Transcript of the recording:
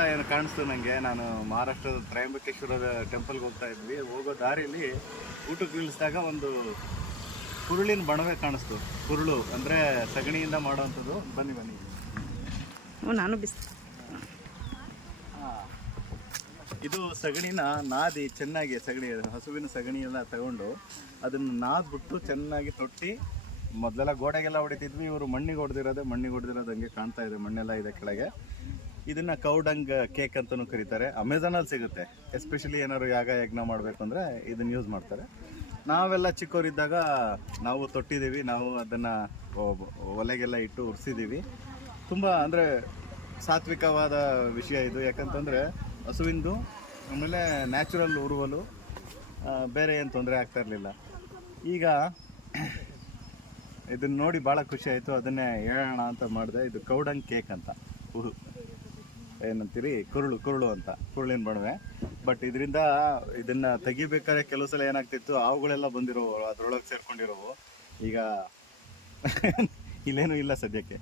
ಏನು ಕಾಣಿಸ್ತು ನನಗೆ. ನಾನು ಮಹಾರಾಷ್ಟ್ರದ ತ್ರಯಂಬಕೇಶ್ವರ ಟೆಂಪಲ್ಗೆ ಹೋಗ್ತಾ ಇದ್ವಿ. ಹೋಗೋ ದಾರಿಯಲ್ಲಿ ಊಟಕ್ಕೆ ನಿಲ್ಲಿಸಿದಾಗ ಒಂದು ಕುರುಳಿನ ಬಣವೆ ಕಾಣಿಸ್ತು. ಕುರುಳು ಅಂದರೆ ಸಗಣಿಯಿಂದ ಮಾಡೋವಂಥದ್ದು. ಬನ್ನಿ ಬನ್ನಿ. ನಾನು ಇದು ಸಗಣಿನ ನಾದಿ ಚೆನ್ನಾಗಿ, ಹಸುವಿನ ಸಗಣಿ ಎಲ್ಲ ತಗೊಂಡು ಅದನ್ನು ನಾದ್ಬಿಟ್ಟು ಚೆನ್ನಾಗಿ ತೊಟ್ಟಿ. ಮೊದಲೆಲ್ಲ ಗೋಡೆಗೆಲ್ಲ ಹೊಡಿತಿದ್ವಿ, ಇವರು ಮಣ್ಣಿಗೆ ಹೊಡೆದಿರೋದು ಹಂಗೆ ಕಾಣ್ತಾ ಇದೆ. ಮಣ್ಣೆಲ್ಲ ಇದೆ ಕೆಳಗೆ. ಇದನ್ನ ಕೌಡಂಗ್ ಕೇಕ್ ಅಂತಲೂ ಕರೀತಾರೆ. ಅಮೆಝಾನಲ್ಲಿ ಸಿಗುತ್ತೆ. ಎಸ್ಪೆಷಲಿ ಏನಾದ್ರು ಯಜ್ಞ ಮಾಡಬೇಕು ಅಂದರೆ ಇದನ್ನು ಯೂಸ್ ಮಾಡ್ತಾರೆ. ನಾವೆಲ್ಲ ಚಿಕ್ಕವರಿದ್ದಾಗ ನಾವು ತೊಟ್ಟಿದ್ದೀವಿ. ನಾವು ಅದನ್ನು ಒಲೆಗೆಲ್ಲ ಇಟ್ಟು ಉರಿಸಿದ್ದೀವಿ. ತುಂಬ ಅಂದರೆ ಸಾತ್ವಿಕವಾದ ವಿಷಯ ಇದು. ಯಾಕಂತಂದರೆ ಹಸುವಿಂದು, ಆಮೇಲೆ ನ್ಯಾಚುರಲ್ ಉರುವಲು, ಬೇರೆ ಏನು ತೊಂದರೆ ಆಗ್ತಾ ಇರಲಿಲ್ಲ. ಈಗ ಇದನ್ನು ನೋಡಿ ಭಾಳ ಖುಷಿ ಆಯಿತು. ಅದನ್ನೇ ಹೇಳೋಣ ಅಂತ ಮಾಡಿದೆ. ಇದು ಕೌಡಂಗ್ ಕೇಕ್ ಅಂತ, ಏನಂತೀರಿ, ಕುರುಳು ಅಂತ, ಕುರುಳಿನ ಬಣವೆ. ಬಟ್ ಇದನ್ನು ತೆಗಿಬೇಕಾದ್ರೆ ಕೆಲವು ಸಲ ಏನಾಗ್ತಿತ್ತು, ಹಾವುಗಳೆಲ್ಲ ಬಂದಿರೋವು, ಅದರೊಳಗೆ ಸೇರ್ಕೊಂಡಿರೋವು. ಈಗ ಇಲ್ಲೇನೂ ಇಲ್ಲ ಸದ್ಯಕ್ಕೆ.